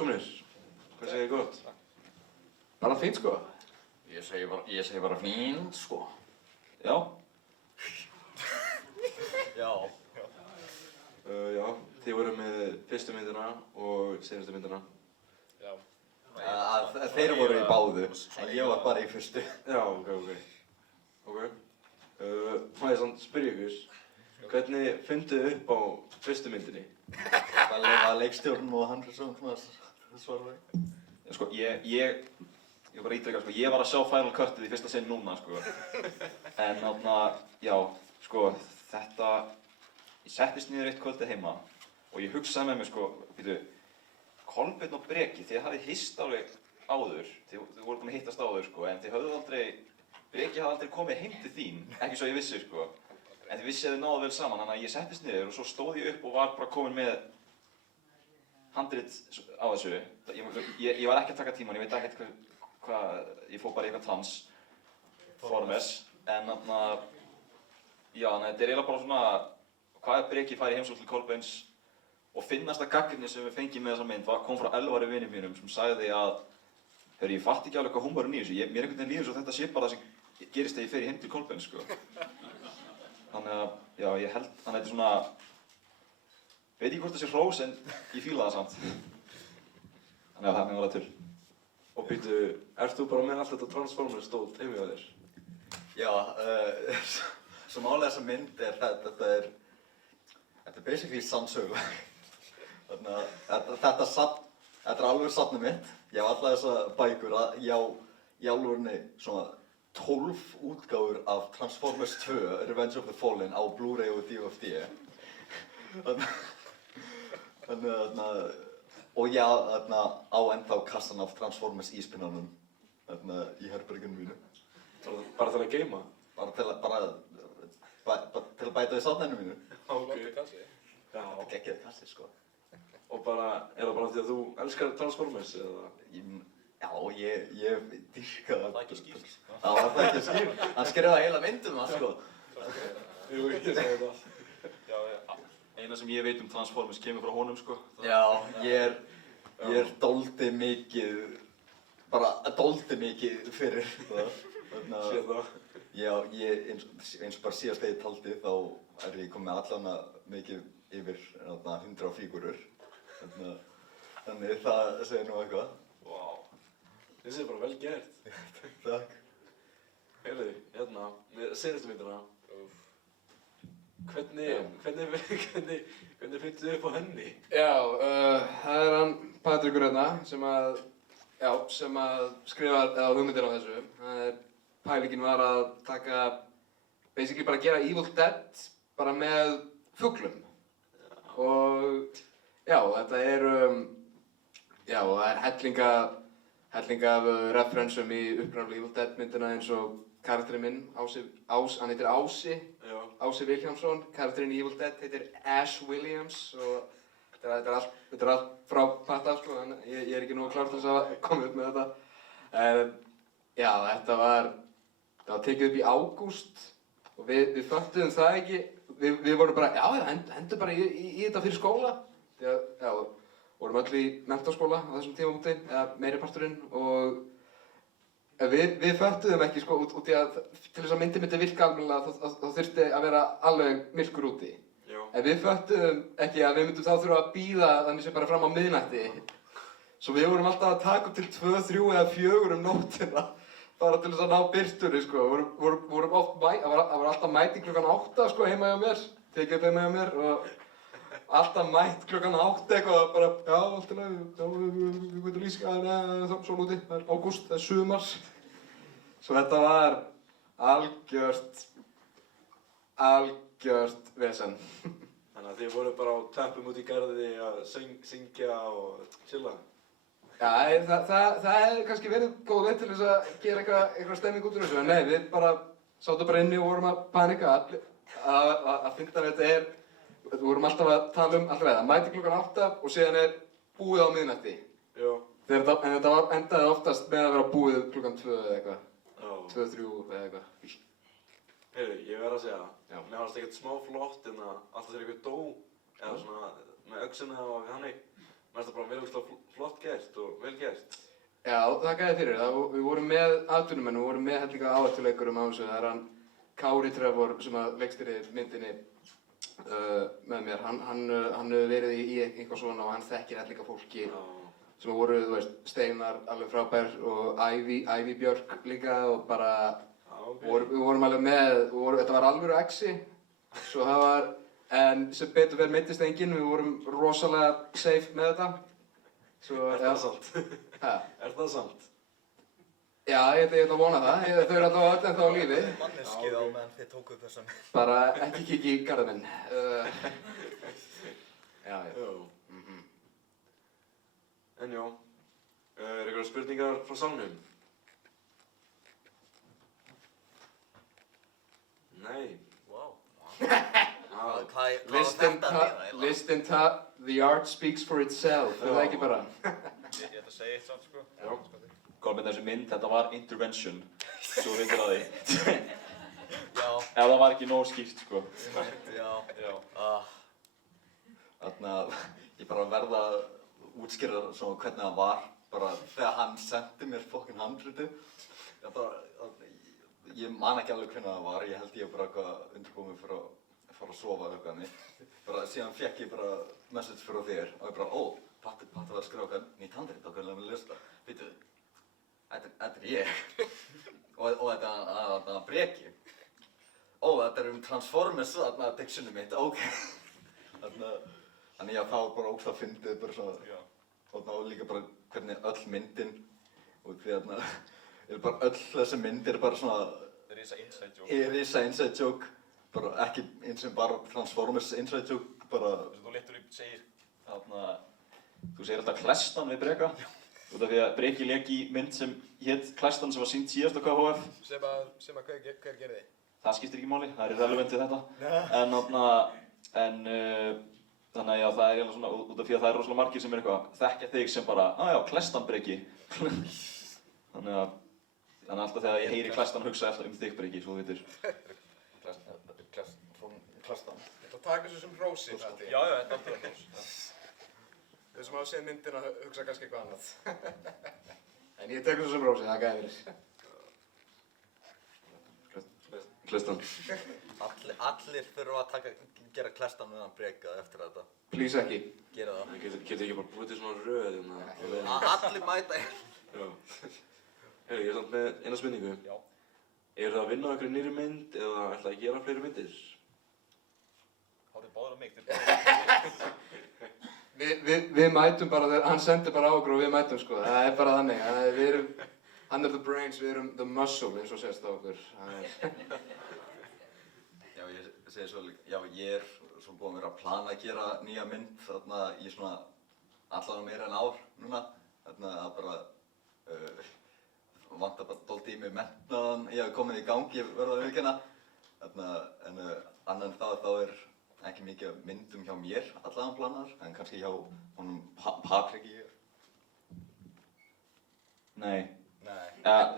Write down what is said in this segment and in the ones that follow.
velkomnir. Hvað segir þið gott? Bara fínt sko. Ég segi bara fínt sko. Já. Já. Já, þið voru með fyrstu myndina og seinustu myndina. Já. Þeir voru í báðu, en ég var bara í fyrstu. Já, ok. Má ég samt spyrja ykkur, hvernig funduð þið upp á fyrstu myndinni? Það var leikstjórn og hann svona svaraði. Sko, ég bara ítreka, sko, ég var að sjá Final Cutið í fyrsta sinn núna, sko. En já, sko, ég settist niður eitt kvöldið heima og ég hugsaði með mér, sko, býtu, Kolbeinn og Breki, þið hafið hist alveg áður, þið voru búin að hittast áður, sko, en þið höfðu aldrei, Breki hafði aldrei komið heim til þín, ekki svo ég vissi, sko. En þið vissi að þið náðu vel saman, þannig að ég settist niður og svo stóð ég upp og var bara komin með handrit á þessu. Ég var ekki að taka tíman, ég veit ekkert hvað, ég fór bara í eitthvað transformers. En já, þetta er eiginlega bara svona, hvað Breki fær í heimsókn til Kolbeins og finnasta gagnrýni sem við fengið með þessa mynd kom frá Elvari vini mínum sem sagði að ég fatt ekki alveg hvað húmorinn í þessu, mér einhvern veginn líður svo þetta sé bara það sem gerist þegar ég fer heim til Kolbeins, sko. Þannig að, já, ég held, þannig að þetta er svona, veit ekki hvort það sé hrós en ég fíla það samt. Þannig að það var það til. Og býtu, ert þú bara með allt þetta Transformers stóð heimi á þér? Já, svo málega þessa mynd er þetta er basically sannsöguleg. Þannig að þetta er alveg safnið mitt. Ég hef alltaf þessa bækur að í alvörunni svona 12 útgáfur af Transformers 2 Revenge of the Fallen á Blu-ray og DVD. Og já, á ennþá kassan af Transformers íspinnanum í herberginu mínu. Bara til að geyma? Bara til að bæta í safninu mínu. Flottur kassi. Já. Þetta er geggjaður kassi, sko. Og bara, er það bara því að þú elskar Transformers, eða? Já, ég dýrka það. Það var ekki skýrt. Það var ekki skýrt. Hann skrifaði heila myndum það, sko. Jú, ég segi það. Já. Eina sem ég veit Transformers kemur frá honum, sko. Já, ég er dálítið mikið, bara dálítið mikið fyrir það. Sé það. Já, eins og bara síðast þegar ég taldi, þá er ég komið allavega mikið yfir 100 fígúrur. Þannig það segir nú eitthvað. Vá. Þessi er bara vel gert. Takk. Heyrðu, með seinustu myndina. Hvernig finnst þið upp á henni? Já, það er hann Patrekur hérna sem að skrifa hugmyndir á þessu. Pælingin var að taka, basically bara gera Evil Dead bara með fuglum. Og já, þetta er, það er helling af referensum í upprunalegu Evil Dead myndina eins og karakterinn minn, hann heitir Ási Vilhjálmsson, karakterinn í Evil Dead heitir Ash Williams og þetta er allt frá Patta, sko, en ég er ekki nógu klár til þess að koma upp með þetta. En já, þetta var tekið upp í ágúst og við föttuðum það ekki, við vorum bara, hendur bara í þetta fyrir skóla. Já, vorum öll í menntaskóla á þessum tímapunkti, eða meiriparturinn, og við föttuðum ekki, sko, út í að til þess að myndi virka almennilega þá þurfti að vera alveg myrkur úti. Já. En við föttuðum ekki að við myndum þá þurfa að bíða þannig sem bara fram á miðnætti. Svo við vorum alltaf að taka upp til 2, 3 eða 4 nóttina bara til þess að ná birtunni, sko. Það var alltaf mæting klukkan 8, sko, heima hjá mér, tekið upp heima hjá mér og alltaf mætt klukkan 8 eitthvað bara, já, allt í lagi, við getum lýsika, svona úti, það er ágúst, það er sumars. Svo þetta var algjört vesen. Þannig að þið voru bara á teppum út í garði að syngja og chilla? Já, það hefði kannski verið góð leið til þess að gera eitthvað stemming út úr þessu, en nei, við bara sátum bara inni og vorum að panika að finna þetta við vorum alltaf að tala alltaf það mæti klukkan 8 og síðan búið á miðnætti. Já. En þetta endaði oftast með að vera búið klukkan 2 eða eitthvað. Já. 2, 3 eða eitthvað. Heyrðu, ég verð að segja það. Já. Mér fannst ekkert smá flott en að alltaf þegar einhver dó, eða svona með öxina og hannig, Mér finnst það bara mjög flott gert og vel gert. Já, þakka þér fyrir. Við vorum með atvinnumenn, við vorum með líka áhættuleikurum á þessu. Það er hann Kári Trevor sem að leikstýrði myndinni með mér. Hann hefur verið í eitthvað svona og hann þekkir líka fólki sem voru, þú veist, Steinar alveg frábær og Ævi Björk líka og bara við vorum alveg með, þetta var alvöru exi, svo það var, en sem betur fyrir meiddist enginn, við vorum rosalega safe með þetta. Svo, Er það sant? Ha? Er það sant? Já, ég ætla að vona það. Þau eru alltaf öll ennþá á lífi. Manneskið á meðan þið tóku upp þessa mynd. Bara ekki kikið í garðinn. Já. Já. En já, er einhverjar spurningar frá salnum? Nei. Vá. Já. Hvað var þetta að þýða? Listen the art speaks for itself. Er það ekki bara? Ég ætla að segja eitt samt, sko. Já. Hvað með þessi mynd, þetta var intervention. Svo veitir að því. Já. Ef það var ekki nóg skýrt, sko. Já. Já. Þarna, ég bara verða að útskýra svona hvernig það var, bara þegar hann sendi mér fokkin handritið. Ég man ekki alveg hvernig það var, ég held ég bara eitthvað undirbúið fyrir að fara að sofa eða eitthvað þannig. Bara síðan fekk ég bara message frá þér og ég bara, ó, Patti var að skrifa eitthvað nýtt handrit og hvernig við lesa það. Býtu, þetta er ég. Og þetta var Breki. Ó, þetta er Transformers, þarna addictionið mitt, ok. Þannig að það var bara ógst að fyndið bara svona, og þá líka bara hvernig öll myndin, og því bara öll þessi myndir bara svona Risa inside joke. Risa inside joke, bara ekki eins og bara Transformers inside joke, bara Þess að þú léttur upp segir. Þarna, þú segir alltaf Klestan við Breka. Út af því að Breki lék í mynd sem hét Klestan sem var sýnd síðast á KHF. Sem að hver gerði? Það skiptir ekki máli, það er irrelevant við þetta. Þannig að já, það er eiginlega svona, út af því að það er rosalega margir sem er eitthvað þekkja þig sem bara, já, Klestan Breki. Þannig að alltaf þegar ég heyri Klestan hugsa ég alltaf þig Breki, svo þú veitir. Klestan. Þetta taka þessu sem hrósi, Patti. Já, þetta er alltaf hrós. Þau sem hafa séð myndina hugsa kannski eitthvað annað. En ég tek þessu sem rósi, það gæði fyrir. Klestan. Allir þurfa að gera Klestan meðan Breka eftir þetta. Please ekki. Gera það. Getur ekki bara búið til svona röð hérna? Allir mæta Já. Heyrðu, ég er samt með eina spurningu. Já. Eru það að vinna á einhverju nýrri mynd eða ætla að gera fleiri myndir? Hárið báður á mig, þeir Við mætum bara, hann sendir bara á okkur og við mætum sko, það er bara þannig. Hann er the brains, við erum the muscle eins og sést á okkur. Já, ég segi svo líka, já, ég er svo búinn að vera að plana að gera nýja mynd þarna í svona allavega meira en ár núna. Þarna að bara vantar bara dálítið í mig metnaðan, ég hef komið í gang, ég verða að viðurkenna. Þarna, en annan þá er ekki mikið myndum hjá mér allavega planaðar, en kannski hjá honum Patriki. Nei. Nei.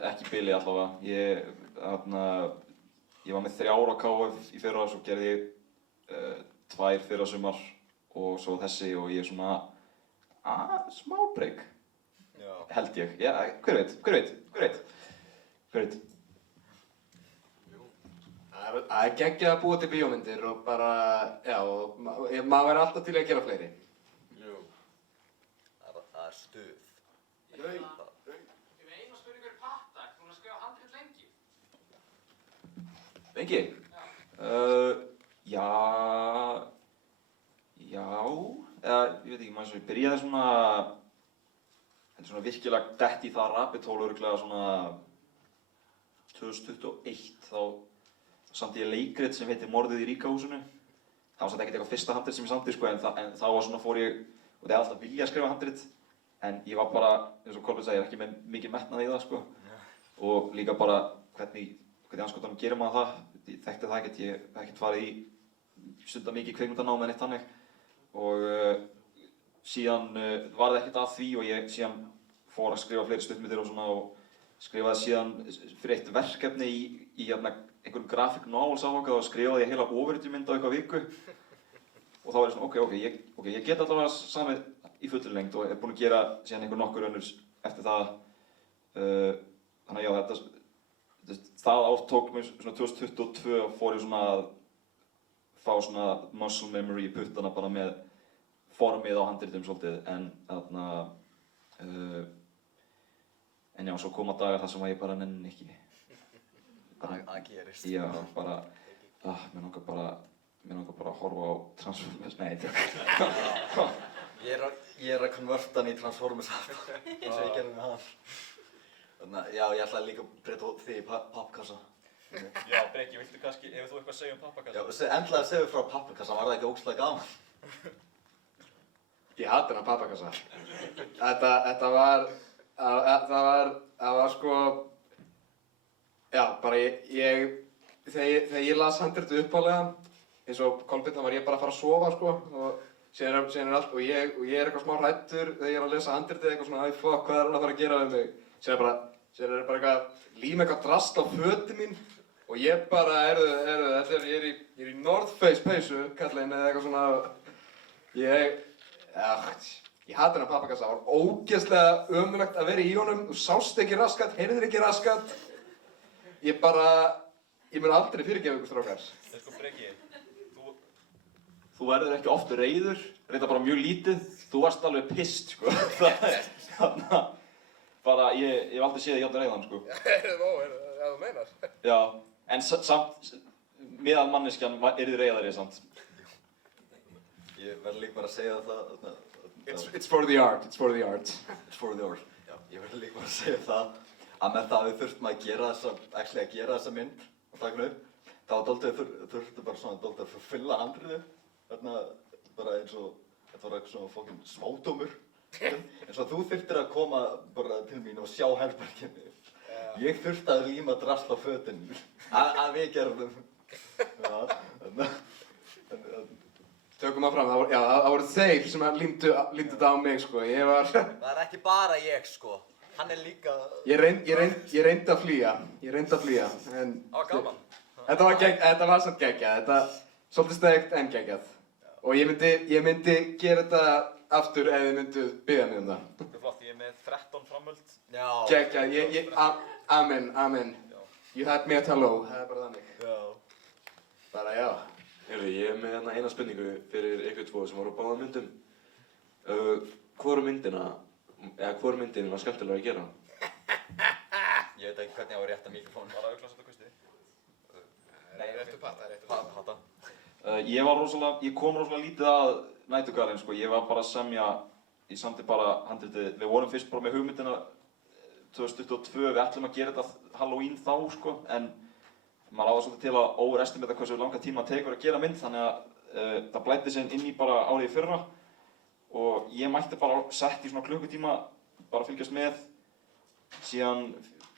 Ekki Billy allavega. Ég var með 3 á KF í fyrra, svo gerði ég 2 fyrra sumar og svo þessi og ég er svona smá break. Já. Held ég. Já, hver veit? Það er geggjað að búa til bíómyndir og bara, já, maður væri alltaf til að gera fleiri. Jú. Það er stuð. Ég með eina spurningu er Patta, þú er að skrifa handrit lengi? Lengi? Já, ég veit ekki, maður svo ég byrjaði svona, þetta er svona virkilega dett í það rabbit hole örugglega svona 2021, þá samdi ég leikrit sem heitir Morðið í Ríkahúsinu. Það var samt ekkert eitthvað fyrsta handrit sem ég samdi sko, en þá var svona fór ég, og það er alltaf vilja að skrifa handrit, en ég var bara, eins og Kolbeinn sagði, ekki með mikið metnað í það sko. Og líka bara hvernig anskotanum gerir maður það, ég þekkti það ekkert, ég hef ekkert farið í stunda mikið kvikmyndanám en eitt þannig. Og síðan var það ekkert að því og ég síðan fór að skrifa fleiri stuttmyndir og svona og skrifaði síðan fyrir eitt verkefni í einhverjum graphic novels áfangað og skrifaði ég heila overheadmynd á eitthvað viku. Og þá var ég svona, ok, ég get allavega samið í fullri lengd og er búinn að gera síðan einhver nokkur önnur eftir það. Þannig að já, það ár tók mér svona 2022 og fór ég svona að fá svona muscle memory í puttana bara með formið á handritum svolítið en þarna en já, svo koma dagar þar sem ég bara nenni ekki. Það gerist. Já, bara, mér langar bara að horfa á Transformers, nei, Ég er að konverta hann í Transformers eins og ég gerði með hann. Þannig að já, ég ætlaði líka að breyta því í pappkassa. Já, Breki, viltu kannski, hefur þú eitthvað að segja um pappakassa? Já, endilega segðu frá pappkassa, var það ekki ógeðslega gaman? Ég hati þennan pappakassa. Það var sko, já, bara þegar ég las handritið upphaflega, eins og Kolbeinn, þá var ég bara að fara að sofa sko, og síðan er allt, og ég er eitthvað smá hræddur þegar ég er að lesa handritið eitthvað svona, æ, fuck, hvað er hann að fara að gera við mig? Síðan er bara eitthvað, líma eitthvað drast á fötin mín, og ég bara, ég er í North Face peysu, kallinn, eða eitthvað svona, ég hati þennan pappakassa, það var ógeðslega ömurlegt að vera í honum, þú sást ekki raskat, heyrðir ekki raskat, ég mun aldrei fyrirgefa ykkur strákar. Sko, Breki, þú verður ekki oft reiður, reynda bara mjög lítið, þú varst alveg pissed, sko. Þannig að bara, ég hef aldrei séð þig játtur reiðan, sko. Það þú meinar. Já, en samt, meðal manneskjan yrði reiðari, samt. Ég verð líka bara að segja það. It's for the art, it's for the art. It's for the art. Já, ég verð líka bara að segja það að með það að við þurftum að gera þessa mynd á takinu upp, þá þurftum bara svona að fylla handriðið. Þarna bara eins og, þetta var eitthvað svona fokkin smádómur. Eins og þú þurftir að koma bara til mín og sjá herberginu. Ég þurfti að líma drast á fötin að við gerðum. Já, Tökum það fram, það voru þeir sem límdu þetta á mig sko, Það er ekki bara ég sko, hann er líka... Ég reyndi að flýja, en... Það var gaman. Þetta var samt geggjað, þetta svolítið steikt en geggjað. Og ég myndi gera þetta aftur ef þið myndu biðja mig það. þetta er flott, ég er með 13 framhöld. Já. Geggjað, amen. You had me at hello, það er bara þannig. Já. Bara já. Heyrðu, ég er með eina spurningu fyrir ykkur tvo sem voru á báðum myndum. Hvoru myndin var skemmtilega að gera? Ég veit ekki hvernig ég á rétta mikrofón. Bara að auglasa þetta kusti. Nei, réttu patta. Patta. Ég kom rosalega lítið að nætugalinn, sko. Ég var bara að semja, ég samdi bara handritið. Við vorum fyrst bara með hugmyndina 2022, við ætlum að gera þetta Halloween þá, sko, en maður áður svolítið til að overestimata hversu langa tíma það tekur að gera mynd, þannig að það blæddi sig inn í bara árið í fyrra og ég mætti bara sett í svona klukkutíma, bara fylgjast með, síðan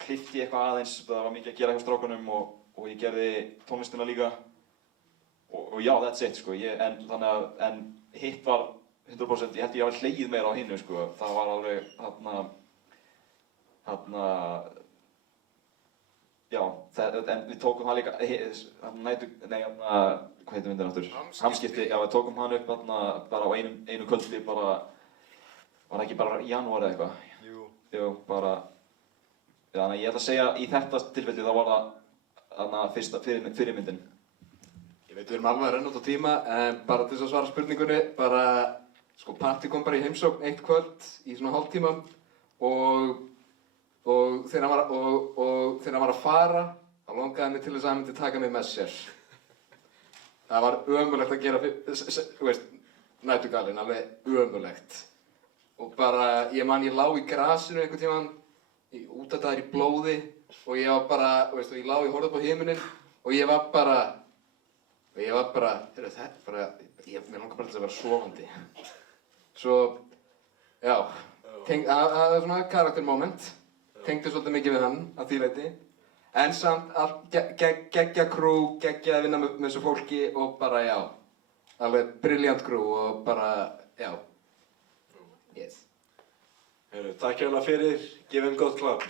klippti ég eitthvað aðeins, það var mikið að gera hjá strákunum og ég gerði tónlistina líka og já, that's it, sko, en hitt var 100%, ég held ég hafi hlegið meira á hinnu, sko, það var alveg, já, en við tókum hann líka, hvað heitir myndin aftur? Hamskipti, já, við tókum hann upp bara á einu kvöldi, var það ekki bara í janúar eða eitthvað? Jú, bara, já, þannig að ég ætla að segja, í þetta tilfelli þá var það fyrsta fyrirmyndin. Ég veit við erum alveg að renna út á tíma, en bara til þess að svara spurningunni, bara, sko, partí kom bara í heimsókn eitt kvöld í svona hálftíma og þegar hann var að fara, þá langaði mig til þess að hann myndi taka mig með sér. Það var ömurlegt að gera, þú veist, nætugalinn, alveg ömurlegt. Og bara, ég lá í grasinu einhvern tímann, útataður í blóði, og ég var bara, þú veist, og ég horfði upp á himininn, og ég var bara, heyrðu, þetta bara, mér langar bara til þess að vera sofandi. Svo, já, það er svona karaktermoment. Tengdi svolítið mikið við hann að því leyti. En samt geggja crew, geggja að vinna með þessu fólki og bara já, alveg brilliant crew og bara, já. Yes. Heyrðu, takk hérlega fyrir, gefum gott klapp.